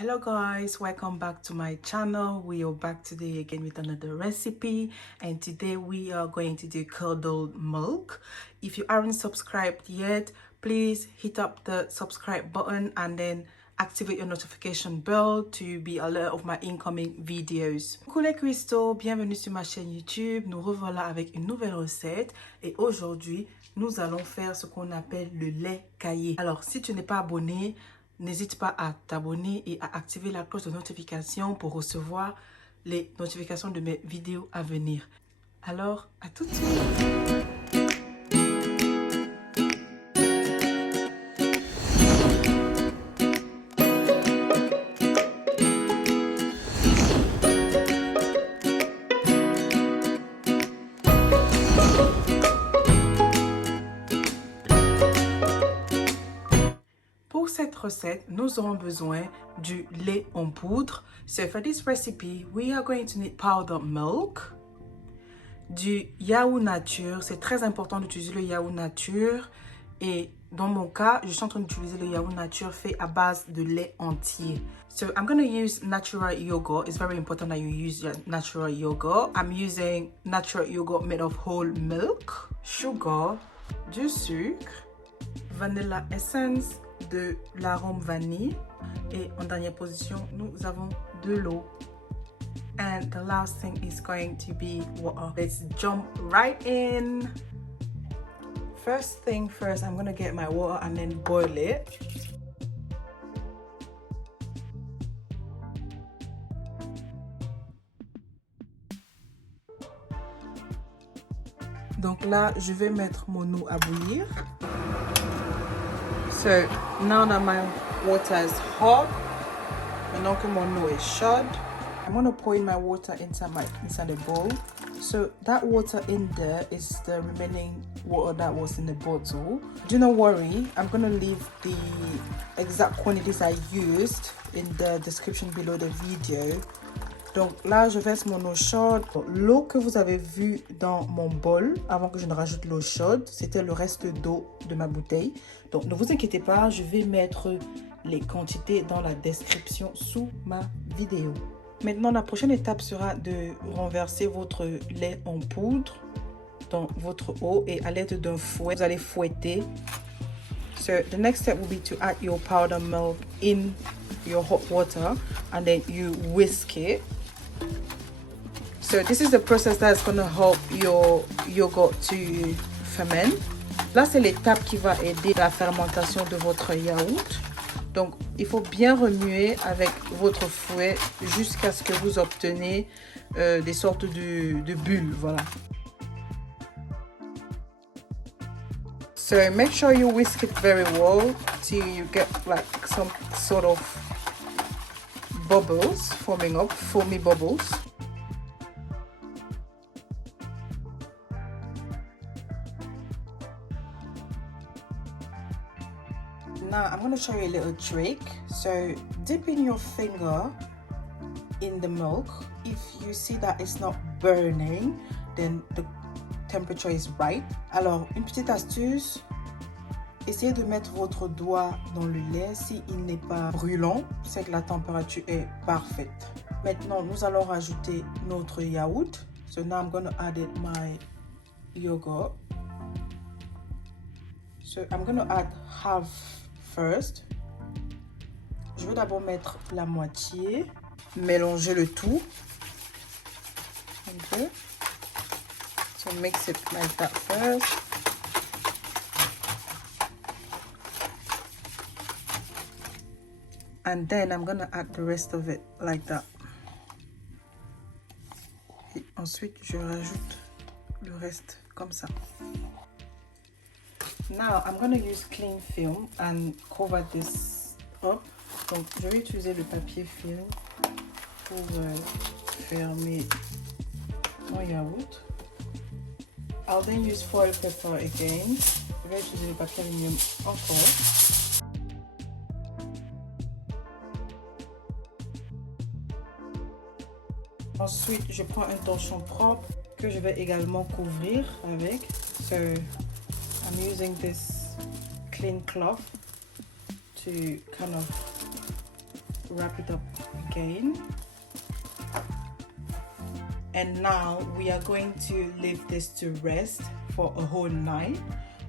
Hello guys, welcome back to my channel. We are back today again with another recipe, and today we are going to do curdled milk. If you aren't subscribed yet, please hit up the subscribe button and then activate your notification bell to be alert of my incoming videos. Coucou les Cuistaux, bienvenue sur ma chaîne YouTube. Nous revoilà avec une nouvelle recette et aujourd'hui nous allons faire ce qu'on appelle le lait caillé. Alors si tu n'es pas abonné, n'hésite pas à t'abonner et à activer la cloche de notification pour recevoir les notifications de mes vidéos à venir. Alors, à tout de suite! Pour cette recette, nous aurons besoin du lait en poudre. So for this recipe, we are going to need powdered milk, du yaourt nature. C'est très important d'utiliser le yaourt nature. Et dans mon cas, je suis en train d'utiliser le yaourt nature fait à base de lait entier. So I'm going to use natural yogurt. It's very important that you use your natural yogurt. I'm using natural yogurt made of whole milk, sugar, du sucre, vanilla essence, de l'arôme vanille, et en dernière position nous avons de l'eau. And the last thing is going to be water. Let's jump right in. First thing first, I'm gonna get my water and then boil it. Donc là, je vais mettre mon eau à bouillir. So now that my water is hot, maintenant que mon eau est chaude, I'm gonna pour in my water inside the bowl. So that water in there is the remaining water that was in the bottle. Do not worry, I'm gonna leave the exact quantities I used in the description below the video. Donc là, je verse mon eau chaude. L'eau que vous avez vue dans mon bol, avant que je ne rajoute l'eau chaude, c'était le reste d'eau de ma bouteille. Donc ne vous inquiétez pas, je vais mettre les quantités dans la description sous ma vidéo. Maintenant, la prochaine étape sera de renverser votre lait en poudre dans votre eau et à l'aide d'un fouet, vous allez fouetter. So the next step will be to add your powdered milk in your hot water and then you whisk it. So this is the process that's going to help your yogurt to ferment. Là, c'est l'étape qui va aider la fermentation de votre yaourt. Donc, il faut bien remuer avec votre fouet jusqu'à ce que vous obtenez des sortes de bulles. Voilà. So make sure you whisk it very well till you get like some sort of bubbles forming up, foamy bubbles. Now I'm going to show you a little trick. So dip in your finger in the milk. If you see that it's not burning, then the temperature is right. Alors une petite astuce, essayez de mettre votre doigt dans le lait. Si il n'est pas brûlant, c'est que la température est parfaite. Maintenant nous allons rajouter notre yaourt. So now I'm going to add my yogurt. So I'm going to add half first. Je vais d'abord mettre la moitié, mélanger le tout. Okay. So mix it like that first. And then I'm gonna add the rest of it like that. Et ensuite, je rajoute le reste comme ça. Now, I'm going to use cling film and cover this up. Donc, je vais utiliser le papier film pour fermer mon yaourt. I'll then use foil paper again. Je vais utiliser le papier aluminium encore. Ensuite, je prends un torchon propre que je vais également couvrir avec. So, I'm using this clean cloth to kind of wrap it up again. And now we are going to leave this to rest for a whole night,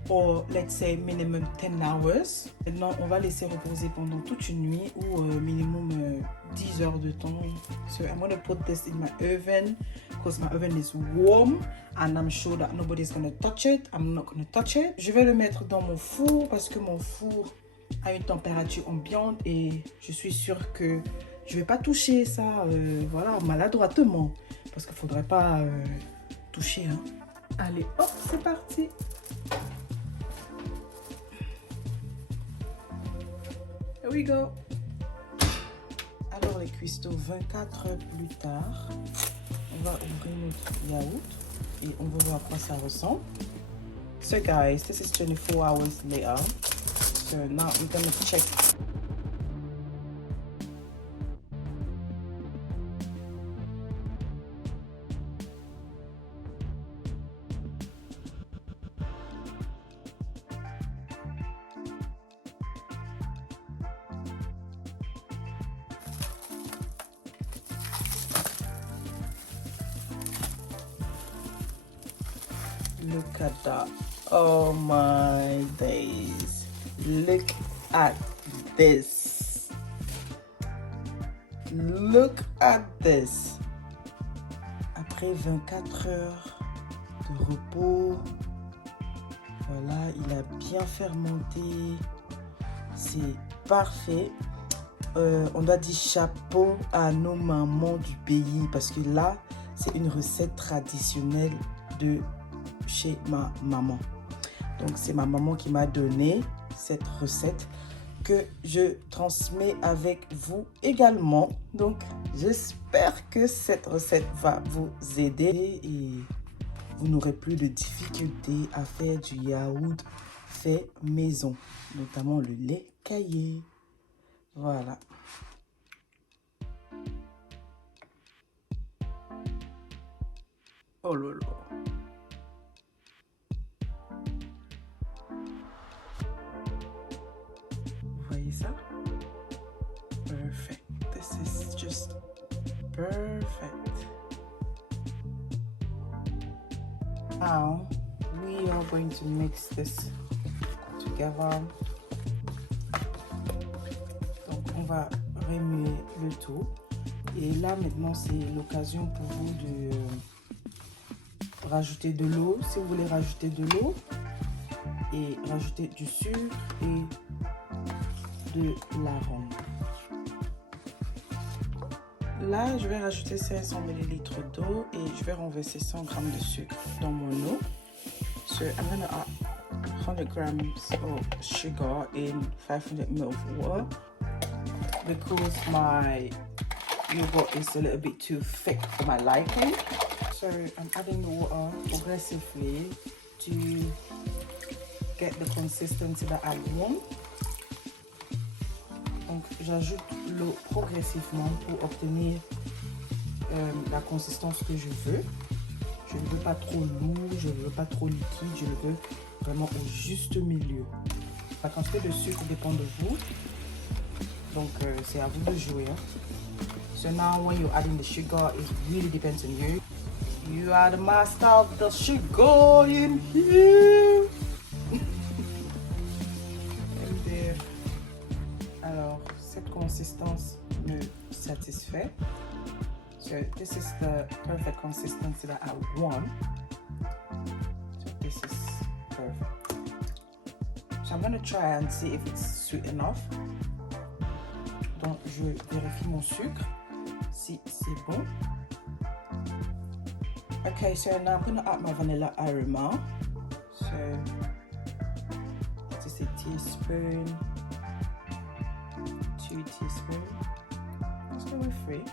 or let's say minimum 10 hours. Maintenant, on va laisser reposer pendant toute une nuit ou minimum 10 heures de temps. So I'm going to put this in my oven because my oven is warm and I'm sure that nobody's going to touch it. I'm not going to touch it. Je vais le mettre dans mon four parce que mon four a une température ambiante et je suis sûre que je vais pas toucher ça voilà, maladroitement. Parce qu'il ne faudrait pas toucher. Hein. Allez, hop, c'est parti. Here we go. Alors, les cuistots, 24 heures plus tard, on va ouvrir notre yaourt et on va voir à quoi ça ressemble. So, guys, this is 24 hours later. So, now we're going to check. Look at that. Oh my days. Look at this. Look at this. Après 24 heures de repos, voilà, il a bien fermenté. C'est parfait. On doit dire chapeau à nos mamans du pays parce que là, c'est une recette traditionnelle de chez ma maman. Donc c'est ma maman qui m'a donné cette recette que je transmets avec vous également. Donc j'espère que cette recette va vous aider et vous n'aurez plus de difficultés à faire du yaourt fait maison, notamment le lait caillé. Voilà. Oh là là. Ça? Perfect. This is just perfect. Now we are going to mix this together. Donc on va remuer le tout. Et là maintenant c'est l'occasion pour vous de rajouter de l'eau si vous voulez rajouter de l'eau et rajouter du sucre et de l'arôme. Là, je vais rajouter 500 ml d'eau et je vais renverser 100 g de sucre dans mon eau. So I'm going to add 100 grams of sugar in 500 ml of water because my yogurt is a little bit too thick for my liking. So I'm adding the water progressively to get the consistency that I want. Donc j'ajoute l'eau progressivement pour obtenir la consistance que je veux. Je ne veux pas trop lourd, je ne veux pas trop liquide, je le veux vraiment au juste milieu. La quantité de sucre dépend de vous. Donc c'est à vous de jouer. Hein. So now when you're adding the sugar, it really depends on you. You are the master of the sugar in here. Alors, cette consistance me satisfait. So this is the perfect consistency that I want. So this is perfect. So I'm going to try and see if it's sweet enough. Donc, je vérifie mon sucre, si c'est bon. Okay, so now I'm going to add my Vanilla Aroma. So, just a teaspoon. 2 teaspoons. Let's go with 3.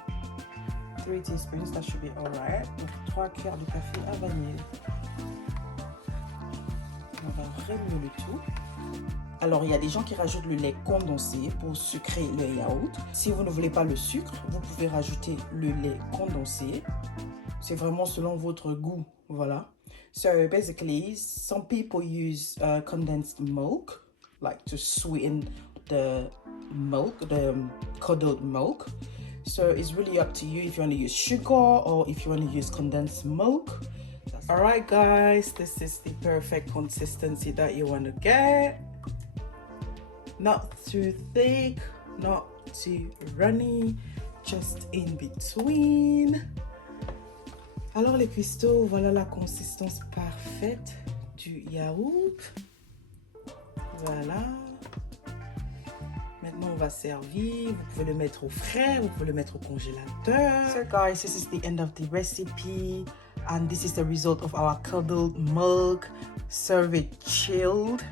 3 teaspoons, that should be alright. Donc 3 cuillères de café à vanille. On va remuer le tout. Alors il y a des gens qui rajoutent le lait condensé pour sucrer le yaourt. Si vous ne voulez pas le sucre, vous pouvez rajouter le lait condensé. C'est vraiment selon votre goût, voilà. So basically, some people use condensed milk, like to sweeten the milk, the curdled milk. So it's really up to you if you want to use sugar or if you want to use condensed milk. All right guys, this is the perfect consistency that you want to get. Not too thick, not too runny, just in between. Alors les cuistots, voilà la consistance parfaite du yaourt. Voilà. Maintenant on va servir. Vous pouvez le mettre au frais, vous pouvez le mettre au congélateur. So guys, this is the end of the recipe. And this is the result of our curdled milk. Serve it chilled.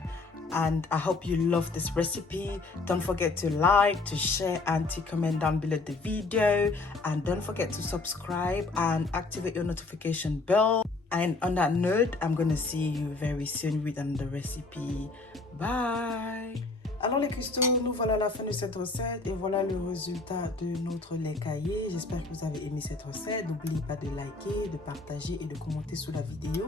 And I hope you love this recipe. Don't forget to like, to share, and to comment down below the video. And don't forget to subscribe and activate your notification bell. And on that note, I'm gonna see you very soon with another recipe. Bye! Alors les cuistots, nous voilà à la fin de cette recette et voilà le résultat de notre lait caillé. J'espère que vous avez aimé cette recette. N'oubliez pas de liker, de partager et de commenter sous la vidéo.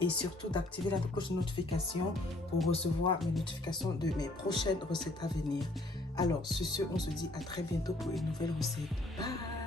Et surtout d'activer la cloche de notification pour recevoir mes notifications de mes prochaines recettes à venir. Alors sur ce, on se dit à très bientôt pour une nouvelle recette. Bye!